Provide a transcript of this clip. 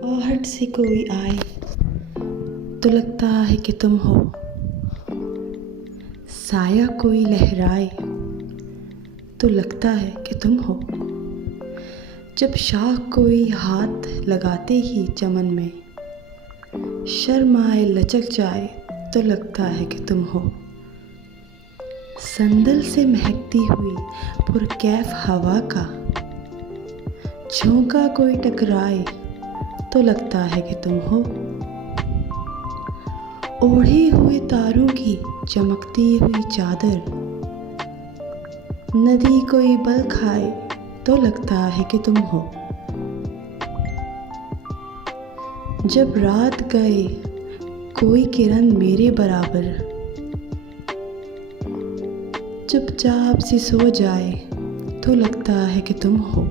आहट से कोई आए तो लगता है कि तुम हो। साया कोई लहराए तो लगता है कि तुम हो। जब शाख कोई हाथ लगाते ही चमन में शर्माए लचक जाए तो लगता है कि तुम हो। संदल से महकती हुई पुरकैफ हवा का झोंका कोई टकराए तो लगता है कि तुम हो। ओढ़े हुए तारों की चमकती हुई चादर नदी कोई बल खाए तो लगता है कि तुम हो। जब रात गए कोई किरण मेरे बराबर चुपचाप सी सो जाए तो लगता है कि तुम हो।